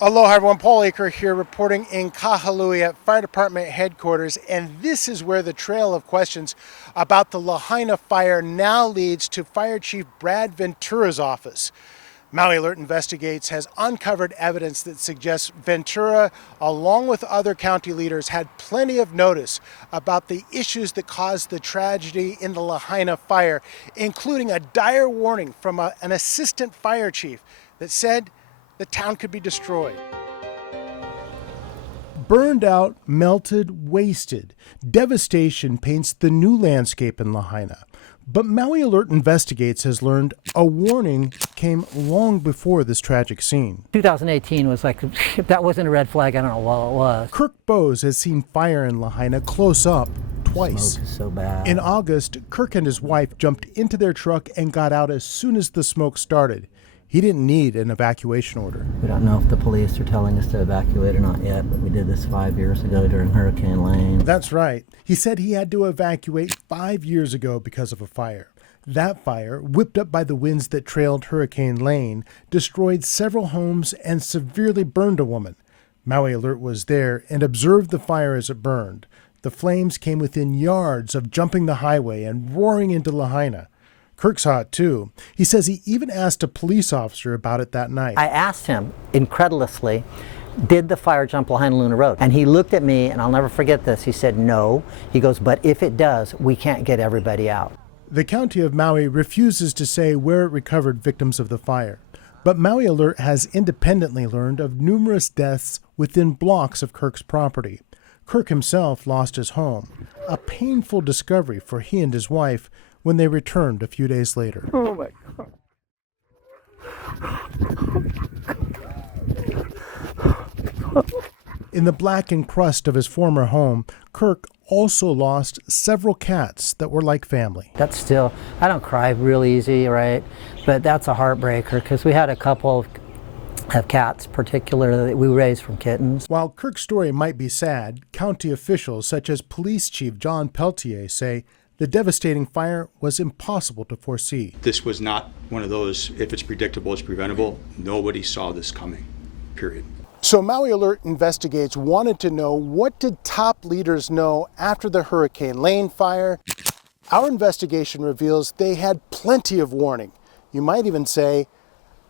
Aloha everyone, Paul Aker here reporting in Kahului at Fire Department headquarters, and this is where the trail of questions about the Lahaina fire now leads to Fire Chief Brad Ventura's office. Maui Alert Investigates has uncovered evidence that suggests Ventura, along with other county leaders, had plenty of notice about the issues that caused the tragedy in the Lahaina fire, including a dire warning from an assistant fire chief that said the town could be destroyed. Burned out, melted, wasted. Devastation paints the new landscape in Lahaina. But Maui Alert Investigates has learned a warning came long before this tragic scene. 2018 was like, if that wasn't a red flag, I don't know what it was. Kirk Bowes has seen fire in Lahaina close up twice. Smoke is so bad. In August, Kirk and his wife jumped into their truck and got out as soon as the smoke started. He didn't need an evacuation order. We don't know if the police are telling us to evacuate or not yet, but we did this 5 years ago during Hurricane Lane. That's right. He said he had to evacuate 5 years ago because of a fire. That fire, whipped up by the winds that trailed Hurricane Lane, destroyed several homes and severely burned a woman. Maui Alert was there and observed the fire as it burned. The flames came within yards of jumping the highway and roaring into Lahaina. Kirk saw it too. He says he even asked a police officer about it that night. I asked him, incredulously, did the fire jump Lahaina Luna Road? And he looked at me, and I'll never forget this. He said, no. He goes, but if it does, we can't get everybody out. The county of Maui refuses to say where it recovered victims of the fire. But Maui Alert has independently learned of numerous deaths within blocks of Kirk's property. Kirk himself lost his home, a painful discovery for he and his wife when they returned a few days later. Oh my God. In the blackened crust of his former home, Kirk also lost several cats that were like family. That's still, I don't cry real easy, right? But that's a heartbreaker because we had a couple of cats, particularly that we raised from kittens. While Kirk's story might be sad, county officials such as Police Chief John Peltier say the devastating fire was impossible to foresee. This was not one of those, if it's predictable, it's preventable. Nobody saw this coming, period. So Maui Alert Investigates wanted to know, what did top leaders know after the Hurricane Lane fire? Our investigation reveals they had plenty of warning. You might even say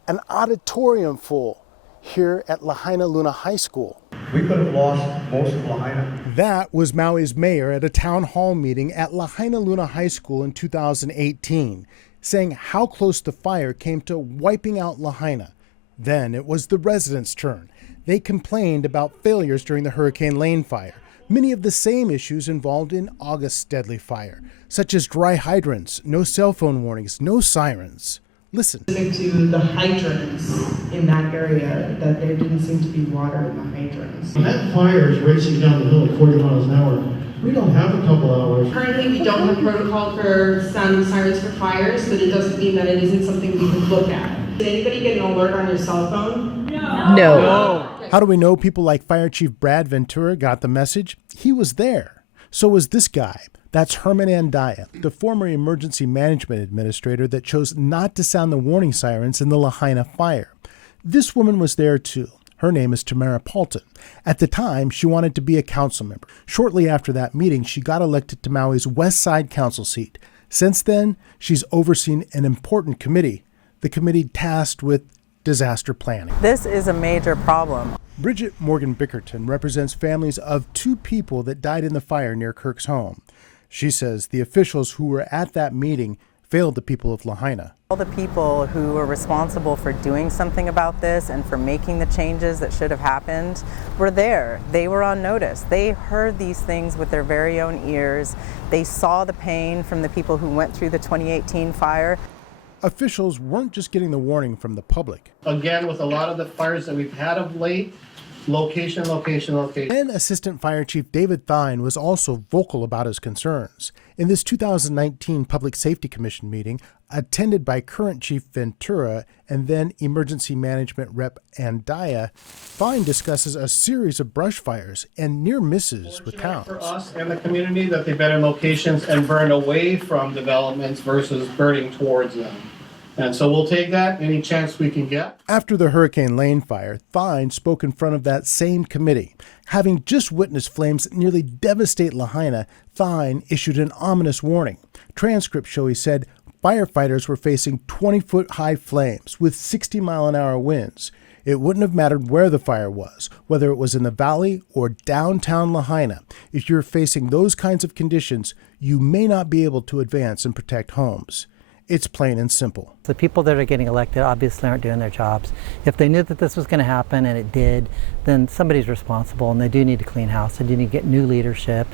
an auditorium full here at Lahaina Luna High School. We could have lost most of Lahaina. That was Maui's mayor at a town hall meeting at Lahaina Luna High School in 2018, saying how close the fire came to wiping out Lahaina. Then it was the residents' turn. They complained about failures during the Hurricane Lane fire, many of the same issues involved in August's deadly fire, such as dry hydrants, no cell phone warnings, no sirens. Listen. To the hydrants in that area, that there didn't seem to be water in the hydrants. When that fire is racing down the hill at 40 miles an hour, we don't have a couple hours. Currently, we don't have protocol for sounding sirens for fires, but it doesn't mean that it isn't something we can look at. Did anybody get an alert on your cell phone? No. How do we know people like Fire Chief Brad Ventura got the message? He was there. So was this guy. That's Herman Andaya, the former emergency management administrator that chose not to sound the warning sirens in the Lahaina fire. This woman was there too. Her name is Tamara Paulton. At the time, she wanted to be a council member. Shortly after that meeting, she got elected to Maui's West Side Council seat. Since then, she's overseen an important committee, the committee tasked with disaster planning. This is a major problem. Bridget Morgan Bickerton represents families of two people that died in the fire near Kirk's home. She says the officials who were at that meeting failed the people of Lahaina. All the people who were responsible for doing something about this and for making the changes that should have happened were there. They were on notice. They heard these things with their very own ears. They saw the pain from the people who went through the 2018 fire. Officials weren't just getting the warning from the public. Again, with a lot of the fires that we've had of late, location. Then Assistant Fire Chief David Thine was also vocal about his concerns. In this 2019 Public Safety Commission meeting, attended by current Chief Ventura and then Emergency Management Rep Andaya, Thine discusses a series of brush fires and near misses with towns. For us and the community that they burn in locations and burn away from developments versus burning towards them. And so we'll take that any chance we can get. After the Hurricane Lane fire, Thine spoke in front of that same committee. Having just witnessed flames nearly devastate Lahaina, Thine issued an ominous warning. Transcripts show he said firefighters were facing 20-foot-high flames with 60-mile-an-hour winds. It wouldn't have mattered where the fire was, whether it was in the valley or downtown Lahaina. If you're facing those kinds of conditions, you may not be able to advance and protect homes. It's plain and simple. The people that are getting elected obviously aren't doing their jobs. If they knew that this was going to happen, and it did, then somebody's responsible, and they do need to clean house. They do need to get new leadership.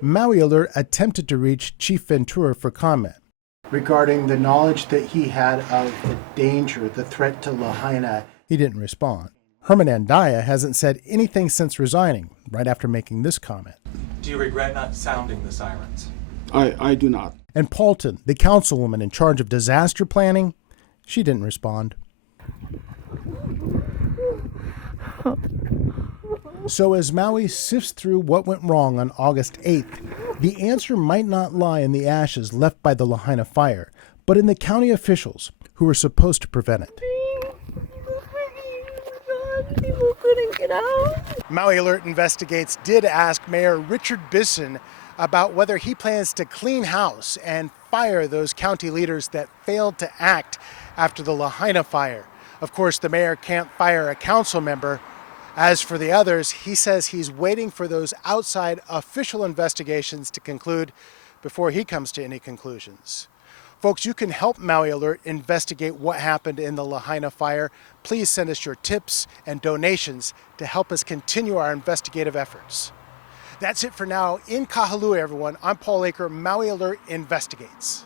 Maui Alert attempted to reach Chief Ventura for comment regarding the knowledge that he had of the danger, the threat to Lahaina. He didn't respond. Herman Andaya hasn't said anything since resigning, right after making this comment. Do you regret not sounding the sirens? I do not. And Paulton, the councilwoman in charge of disaster planning, she didn't respond. So as Maui sifts through what went wrong on August 8th, the answer might not lie in the ashes left by the Lahaina fire, but in the county officials who were supposed to prevent it. People couldn't get out. Maui Alert Investigates did ask Mayor Richard Bisson about whether he plans to clean house and fire those county leaders that failed to act after the Lahaina fire. Of course, the mayor can't fire a council member. As for the others, he says he's waiting for those outside official investigations to conclude before he comes to any conclusions. Folks, you can help Maui Alert investigate what happened in the Lahaina fire. Please send us your tips and donations to help us continue our investigative efforts. That's it for now. In Kahului, everyone, I'm Paul Aker, Maui Alert Investigates.